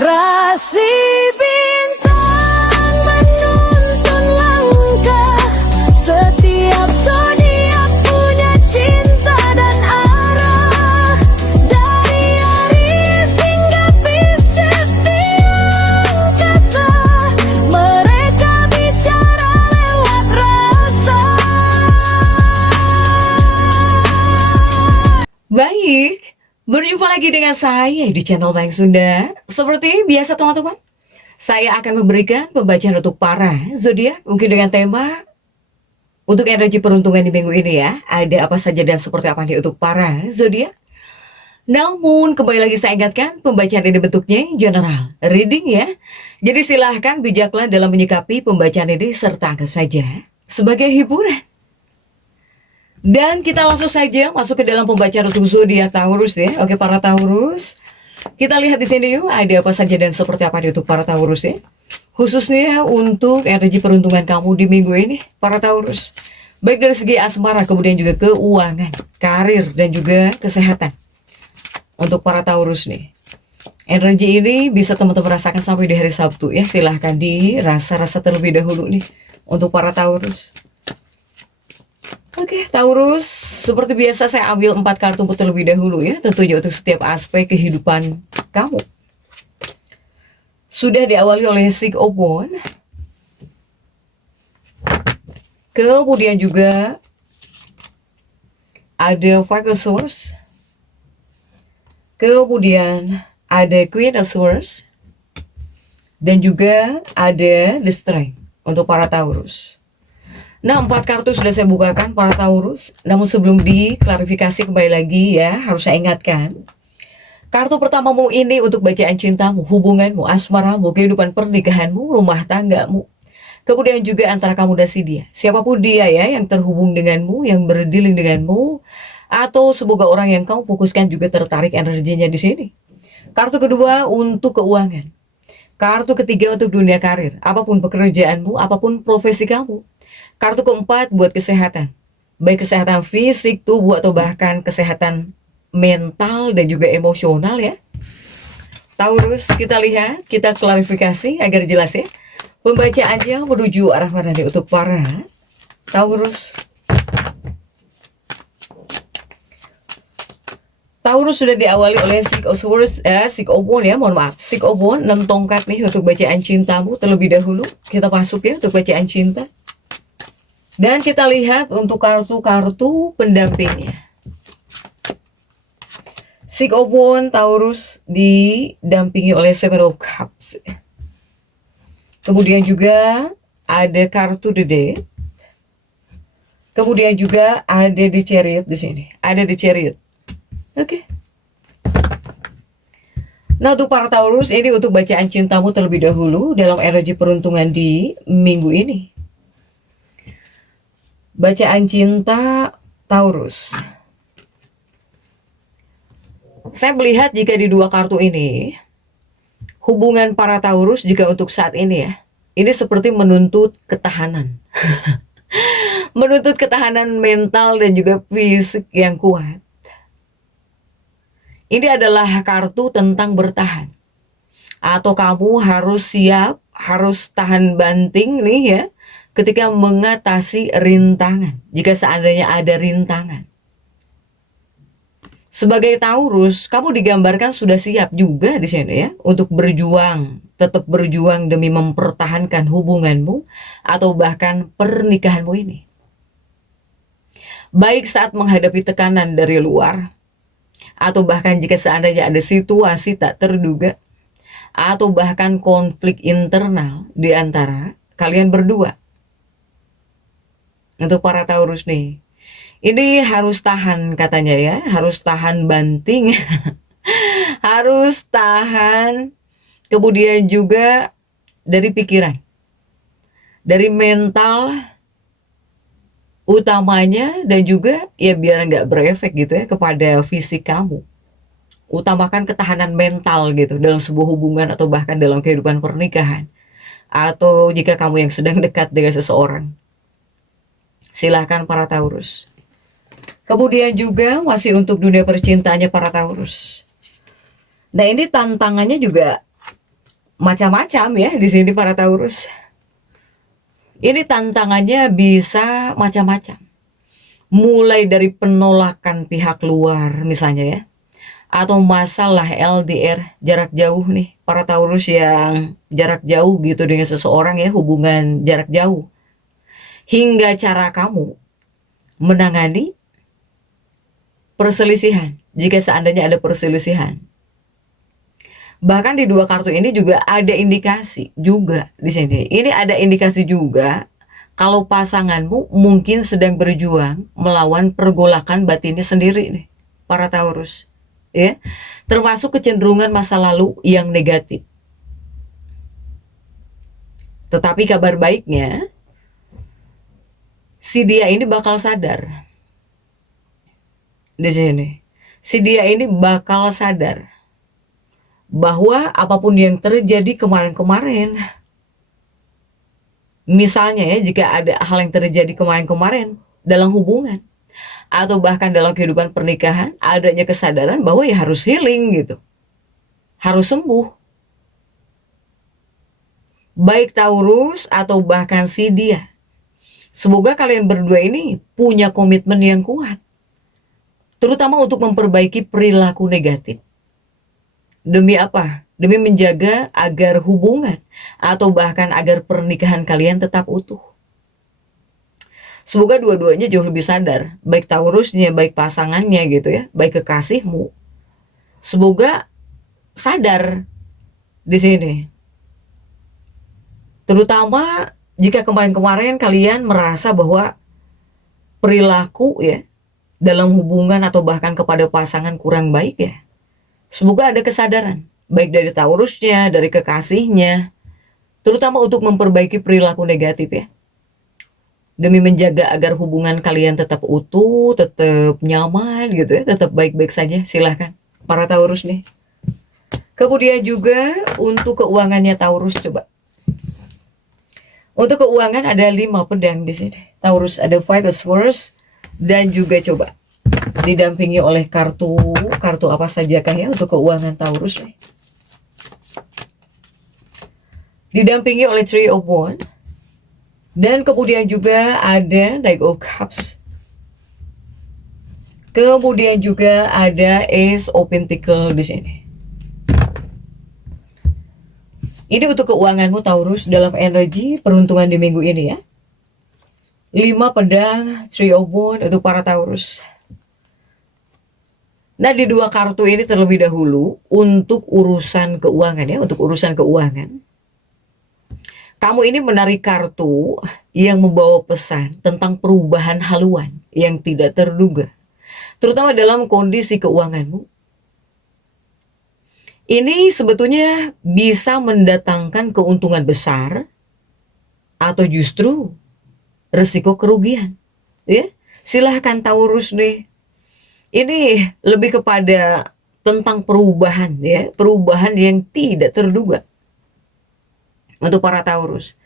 Rasi bintang menuntun langkah, setiap zodiak punya cinta dan arah. Dari Aries hingga Pisces di angkasa, mereka bicara lewat rasa. Baik, berjumpa lagi dengan saya di channel Mayang Sunda. Seperti biasa teman-teman, saya akan memberikan pembacaan untuk para zodiak mungkin dengan tema untuk energi peruntungan di minggu ini ya. Ada apa saja dan seperti apa nih untuk para zodiak. Namun kembali lagi saya ingatkan, pembacaan ini bentuknya general reading ya. Jadi silahkan bijaklah dalam menyikapi pembacaan ini serta anggap saja sebagai hiburan. Dan kita langsung saja masuk ke dalam pembacaan untuk zodiak Taurus ya. Oke para Taurus, kita lihat di sini yuk ada apa saja dan seperti apa nih untuk para Taurus ya. Khususnya untuk energi peruntungan kamu di minggu ini para Taurus. Baik dari segi asmara, kemudian juga keuangan, karir dan juga kesehatan. Untuk para Taurus nih, energi ini bisa teman-teman rasakan sampai di hari Sabtu ya. Silahkan dirasa-rasa terlebih dahulu nih untuk para Taurus. Oke, Taurus, seperti biasa saya ambil 4 kartu untuk terlebih dahulu ya, tentunya untuk setiap aspek kehidupan kamu. Sudah diawali oleh Six of Wands. Kemudian juga ada Five of Swords. Kemudian ada Queen of Swords. Dan juga ada The Strength untuk para Taurus. Nah, 4 kartu sudah saya bukakan para Taurus. Namun sebelum diklarifikasi kembali lagi ya, harus saya ingatkan. Kartu pertamamu ini untuk bacaan cintamu, hubunganmu, asmaramu, kehidupan pernikahanmu, rumah tanggamu. Kemudian juga antara kamu dan si dia. Siapapun dia ya yang terhubung denganmu, yang berdealing denganmu. Atau semoga orang yang kamu fokuskan juga tertarik energinya di sini. Kartu kedua untuk keuangan. Kartu ketiga untuk dunia karir. Apapun pekerjaanmu, apapun profesi kamu. Kartu keempat buat kesehatan, baik kesehatan fisik, tubuh, atau bahkan kesehatan mental dan juga emosional ya. Taurus, kita lihat, kita klarifikasi agar jelas ya. Pembacaannya menuju arah mana nih untuk para Taurus. Taurus sudah diawali oleh Six of Swords, Six of Wands ya, mohon maaf. Six of Wands, 6 tongkat nih untuk bacaan cintamu terlebih dahulu. Kita masuk ya untuk bacaan cinta. Dan kita lihat untuk kartu-kartu pendampingnya. Six of Wands Taurus didampingi oleh Seven of Cups. Kemudian juga ada kartu The Death. Kemudian juga ada The Chariot di sini. Ada The Chariot. Oke. Nah, untuk para Taurus ini untuk bacaan cintamu terlebih dahulu dalam energi peruntungan di minggu ini. Bacaan cinta Taurus. Saya melihat jika di 2 kartu ini, hubungan para Taurus jika untuk saat ini ya, ini seperti menuntut ketahanan. Menuntut ketahanan mental dan juga fisik yang kuat. Ini adalah kartu tentang bertahan. Atau kamu harus siap, harus tahan banting nih ya, ketika mengatasi rintangan, jika seandainya ada rintangan. Sebagai Taurus, kamu digambarkan sudah siap juga di sini ya, untuk berjuang, tetap berjuang demi mempertahankan hubunganmu, atau bahkan pernikahanmu ini. Baik saat menghadapi tekanan dari luar, atau bahkan jika seandainya ada situasi tak terduga, atau bahkan konflik internal di antara kalian berdua. Untuk para Taurus nih, ini harus tahan katanya ya, harus tahan banting, harus tahan, kemudian juga dari pikiran, dari mental utamanya, dan juga ya biar nggak berefek gitu ya kepada fisik kamu. Utamakan ketahanan mental gitu dalam sebuah hubungan atau bahkan dalam kehidupan pernikahan. Atau jika kamu yang sedang dekat dengan seseorang. Silahkan para Taurus. Kemudian juga masih untuk dunia percintaannya para Taurus. Nah ini tantangannya juga macam-macam ya di sini para Taurus. Ini tantangannya bisa macam-macam. Mulai dari penolakan pihak luar misalnya ya. Atau masalah LDR, jarak jauh nih. Para Taurus yang jarak jauh gitu dengan seseorang ya, hubungan jarak jauh. Hingga cara kamu menangani perselisihan. Jika seandainya ada perselisihan. Bahkan di dua kartu ini juga ada indikasi juga di sini. Ini ada indikasi juga kalau pasanganmu mungkin sedang berjuang melawan pergolakan batinnya sendiri nih, para Taurus. Ya, termasuk kecenderungan masa lalu yang negatif. Tetapi kabar baiknya, si dia ini bakal sadar. Di sini. Si dia ini bakal sadar bahwa apapun yang terjadi kemarin-kemarin, misalnya ya, jika ada hal yang terjadi kemarin-kemarin dalam hubungan atau bahkan dalam kehidupan pernikahan, adanya kesadaran bahwa ya harus healing gitu, harus sembuh. Baik Taurus atau bahkan si dia, semoga kalian berdua ini punya komitmen yang kuat, terutama untuk memperbaiki perilaku negatif. Demi apa? Demi menjaga agar hubungan atau bahkan agar pernikahan kalian tetap utuh. Semoga dua-duanya jauh lebih sadar, baik Taurusnya, baik pasangannya gitu ya, baik kekasihmu. Semoga sadar di sini. Terutama jika kemarin-kemarin kalian merasa bahwa perilaku ya dalam hubungan atau bahkan kepada pasangan kurang baik ya. Semoga ada kesadaran, baik dari Taurusnya, dari kekasihnya, terutama untuk memperbaiki perilaku negatif ya. Demi menjaga agar hubungan kalian tetap utuh, tetap nyaman gitu ya, tetap baik-baik saja, silahkan para Taurus nih. Kemudian juga untuk keuangannya Taurus coba. Untuk keuangan ada 5 pedang di sini. Taurus ada 5 of Swords dan juga coba didampingi oleh kartu apa sajakah ya untuk keuangan Taurus nih. Didampingi oleh 3 of Wands dan kemudian juga ada Knight of Cups. Kemudian juga ada Ace of Pentacles di sini. Ini untuk keuanganmu Taurus dalam energi peruntungan di minggu ini ya. 5 pedang, 3 of Wands untuk para Taurus. Nah di 2 kartu ini terlebih dahulu untuk urusan keuangan ya, untuk urusan keuangan. Kamu ini menarik kartu yang membawa pesan tentang perubahan haluan yang tidak terduga. Terutama dalam kondisi keuanganmu. Ini sebetulnya bisa mendatangkan keuntungan besar atau justru resiko kerugian. Ya, silahkan Taurus nih. Ini lebih kepada tentang perubahan ya, perubahan yang tidak terduga. Untuk para Taurus.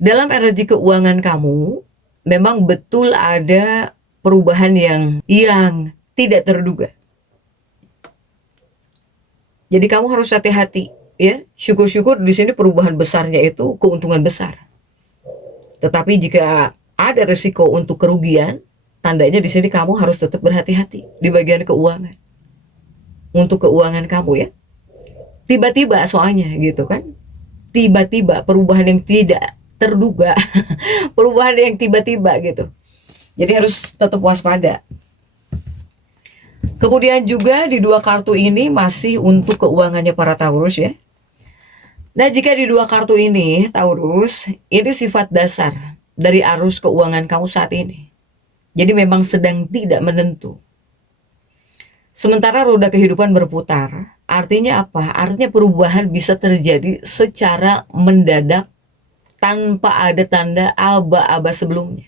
Dalam energi keuangan kamu, memang betul ada perubahan yang tidak terduga. Jadi kamu harus hati-hati ya. Syukur-syukur di sini perubahan besarnya itu keuntungan besar. Tetapi jika ada risiko untuk kerugian, tandanya di sini kamu harus tetap berhati-hati di bagian keuangan. Untuk keuangan kamu ya. Tiba-tiba soalnya gitu kan. Tiba-tiba perubahan yang tidak terduga. Perubahan yang tiba-tiba gitu. Jadi harus tetap waspada. Kemudian juga di 2 kartu ini masih untuk keuangannya para Taurus ya. Nah jika di 2 kartu ini Taurus, ini sifat dasar dari arus keuangan kamu saat ini. Jadi memang sedang tidak menentu. Sementara roda kehidupan berputar, artinya apa? Artinya perubahan bisa terjadi secara mendadak tanpa ada tanda aba-aba sebelumnya.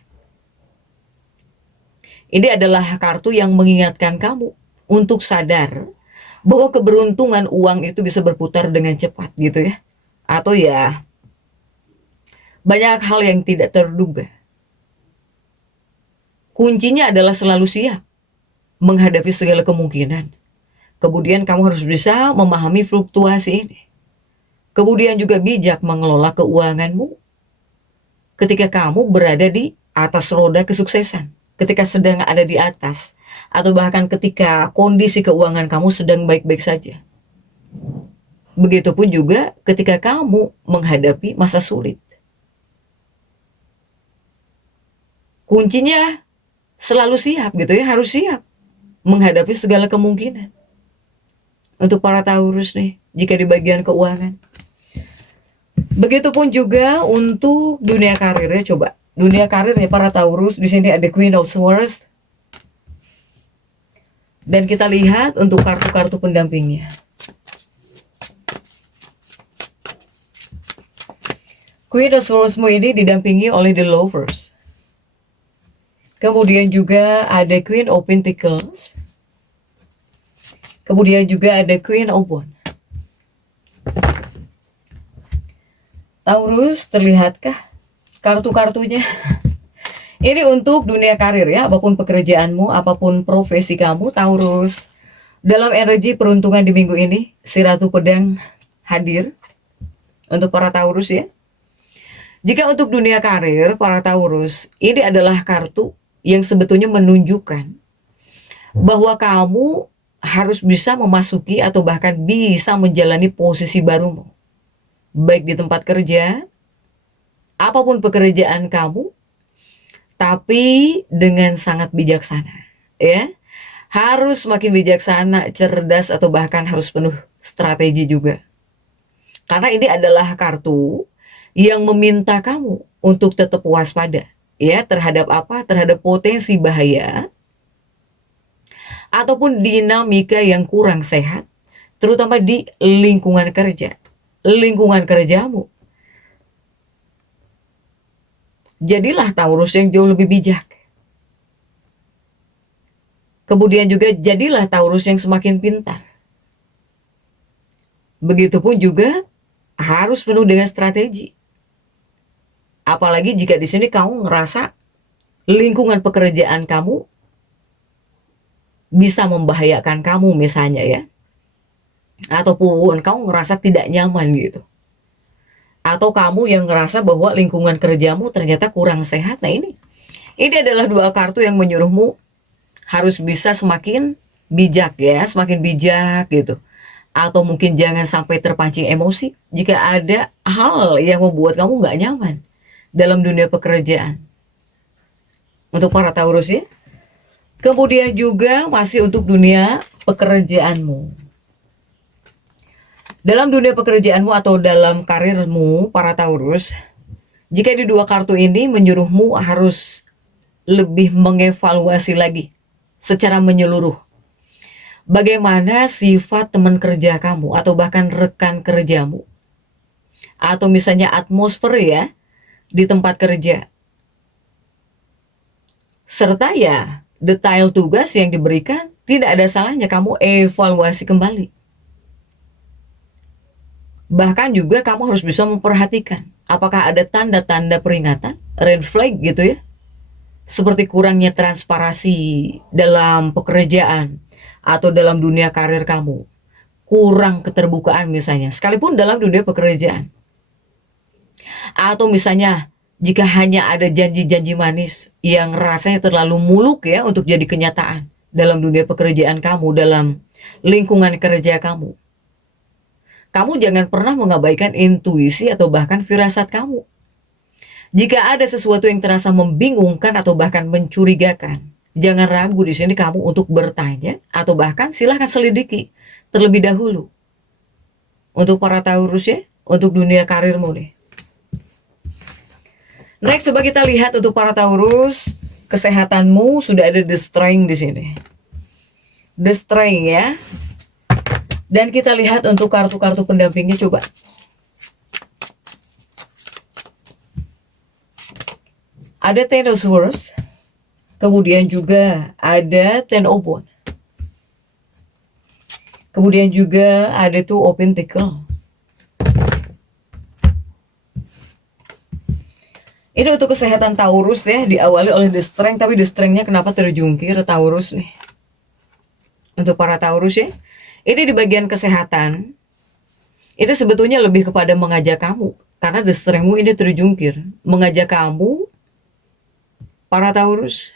Ini adalah kartu yang mengingatkan kamu untuk sadar bahwa keberuntungan uang itu bisa berputar dengan cepat gitu ya. Atau ya banyak hal yang tidak terduga. Kuncinya adalah selalu siap menghadapi segala kemungkinan. Kemudian kamu harus bisa memahami fluktuasi ini. Kemudian juga bijak mengelola keuanganmu ketika kamu berada di atas roda kesuksesan, ketika sedang ada di atas, atau bahkan ketika kondisi keuangan kamu sedang baik-baik saja. Begitupun juga ketika kamu menghadapi masa sulit. Kuncinya selalu siap gitu ya, harus siap menghadapi segala kemungkinan. Untuk para Taurus nih, jika di bagian keuangan. Begitupun juga untuk dunia karirnya, coba. Dunia karirnya para Taurus, di sini ada Queen of Swords. Dan kita lihat untuk kartu-kartu pendampingnya. Queen of Swordsmu ini didampingi oleh The Lovers. Kemudian juga ada Queen of Pentacles. Kemudian juga ada Queen of Wands. Taurus, terlihatkah kartu-kartunya? Ini untuk dunia karir ya, apapun pekerjaanmu, apapun profesi kamu, Taurus. Dalam energi peruntungan di minggu ini, si Ratu Pedang hadir untuk para Taurus ya. Jika untuk dunia karir, para Taurus, ini adalah kartu yang sebetulnya menunjukkan bahwa kamu harus bisa memasuki atau bahkan bisa menjalani posisi barumu. Baik di tempat kerja, apapun pekerjaan kamu, tapi dengan sangat bijaksana, ya. Harus makin bijaksana, cerdas, atau bahkan harus penuh strategi juga. Karena ini adalah kartu yang meminta kamu untuk tetap waspada, ya, terhadap apa? Terhadap potensi bahaya ataupun dinamika yang kurang sehat, terutama di lingkungan kerja. Lingkungan kerjamu. Jadilah Taurus yang jauh lebih bijak. Kemudian juga jadilah Taurus yang semakin pintar. Begitupun juga harus penuh dengan strategi. Apalagi jika di sini kamu ngerasa lingkungan pekerjaan kamu bisa membahayakan kamu misalnya ya. Ataupun kamu ngerasa tidak nyaman gitu. Atau kamu yang ngerasa bahwa lingkungan kerjamu ternyata kurang sehat. Nah ini adalah dua kartu yang menyuruhmu harus bisa semakin bijak ya, semakin bijak gitu. Atau mungkin jangan sampai terpancing emosi jika ada hal yang membuat kamu nggak nyaman dalam dunia pekerjaan. Untuk para Taurus ya. Kemudian juga masih untuk dunia pekerjaanmu. Dalam dunia pekerjaanmu atau dalam karirmu, para Taurus, jika di dua kartu ini menyuruhmu harus lebih mengevaluasi lagi secara menyeluruh. Bagaimana sifat teman kerja kamu atau bahkan rekan kerjamu. Atau misalnya atmosfer ya di tempat kerja. Serta ya detail tugas yang diberikan, tidak ada salahnya kamu evaluasi kembali. Bahkan juga kamu harus bisa memperhatikan apakah ada tanda-tanda peringatan, red flag gitu ya. Seperti kurangnya transparansi dalam pekerjaan atau dalam dunia karir kamu. Kurang keterbukaan misalnya, sekalipun dalam dunia pekerjaan. Atau misalnya jika hanya ada janji-janji manis yang rasanya terlalu muluk ya untuk jadi kenyataan dalam dunia pekerjaan kamu, dalam lingkungan kerja kamu. Kamu jangan pernah mengabaikan intuisi atau bahkan firasat kamu. Jika ada sesuatu yang terasa membingungkan atau bahkan mencurigakan, jangan ragu di sini kamu untuk bertanya atau bahkan silahkan selidiki terlebih dahulu. Untuk para Taurus ya, untuk dunia karirmu nih. Next, coba kita lihat untuk para Taurus, kesehatanmu sudah ada the strength di sini. The strength ya. Dan kita lihat untuk kartu-kartu pendampingnya coba. Ada Ten of Swords. Kemudian juga ada Ten of Wands. Kemudian juga ada Two of Pentacles. Ini untuk kesehatan Taurus ya, diawali oleh the strength, tapi the strength-nya kenapa terjungkir Taurus nih? Untuk para Taurus ya. Ini di bagian kesehatan. Ini sebetulnya lebih kepada mengajak kamu, karena the strength-mu ini terjungkir, mengajak kamu, para Taurus,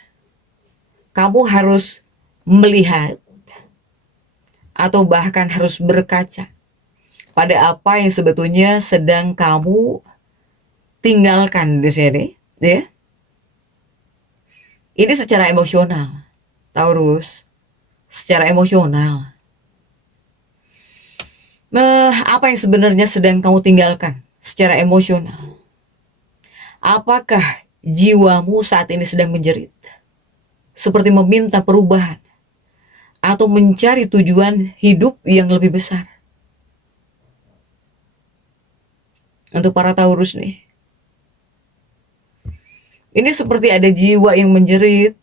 kamu harus melihat atau bahkan harus berkaca pada apa yang sebetulnya sedang kamu tinggalkan di sini, ya. Ini secara emosional, Taurus, secara emosional. Apa yang sebenarnya sedang kamu tinggalkan secara emosional? Apakah jiwamu saat ini sedang menjerit, seperti meminta perubahan, atau mencari tujuan hidup yang lebih besar? Untuk para Taurus nih, ini seperti ada jiwa yang menjerit.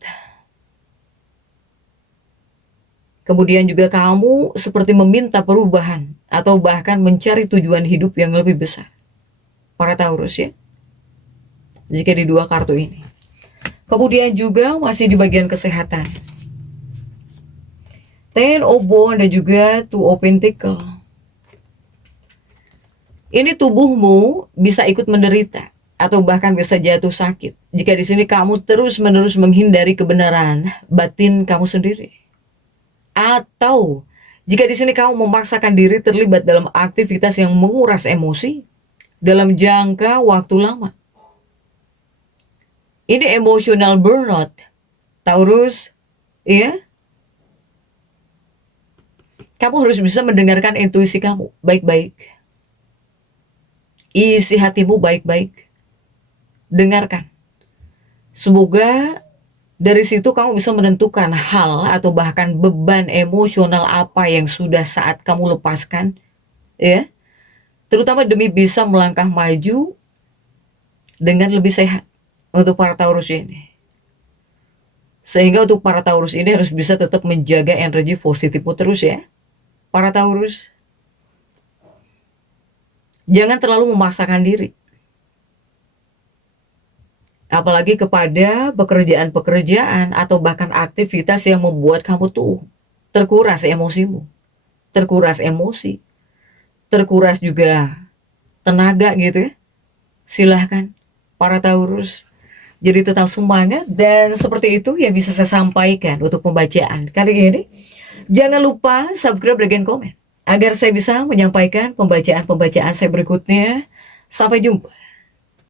Kemudian juga kamu seperti meminta perubahan atau bahkan mencari tujuan hidup yang lebih besar. Para Taurus ya. Jika di dua kartu ini. Kemudian juga masih di bagian kesehatan. Ten of Wands dan juga Two of Pentacles. Ini tubuhmu bisa ikut menderita atau bahkan bisa jatuh sakit jika di sini kamu terus-menerus menghindari kebenaran batin kamu sendiri. Atau jika di sini kamu memaksakan diri terlibat dalam aktivitas yang menguras emosi dalam jangka waktu lama. Ini emotional burnout, Taurus, ya. Kamu harus bisa mendengarkan intuisi kamu baik-baik. Isi hatimu baik-baik. Dengarkan. Semoga dari situ kamu bisa menentukan hal atau bahkan beban emosional apa yang sudah saat kamu lepaskan, ya. Terutama demi bisa melangkah maju dengan lebih sehat untuk para Taurus ini. Sehingga untuk para Taurus ini harus bisa tetap menjaga energi positifmu terus ya. Para Taurus, jangan terlalu memaksakan diri. Apalagi kepada pekerjaan-pekerjaan atau bahkan aktivitas yang membuat kamu tuh terkuras emosimu, terkuras emosi, terkuras juga tenaga gitu ya. Silahkan para Taurus, jadi tetap semangat, dan seperti itu yang bisa saya sampaikan untuk pembacaan kali ini. Jangan lupa subscribe dan komen agar saya bisa menyampaikan pembacaan-pembacaan saya berikutnya. Sampai jumpa.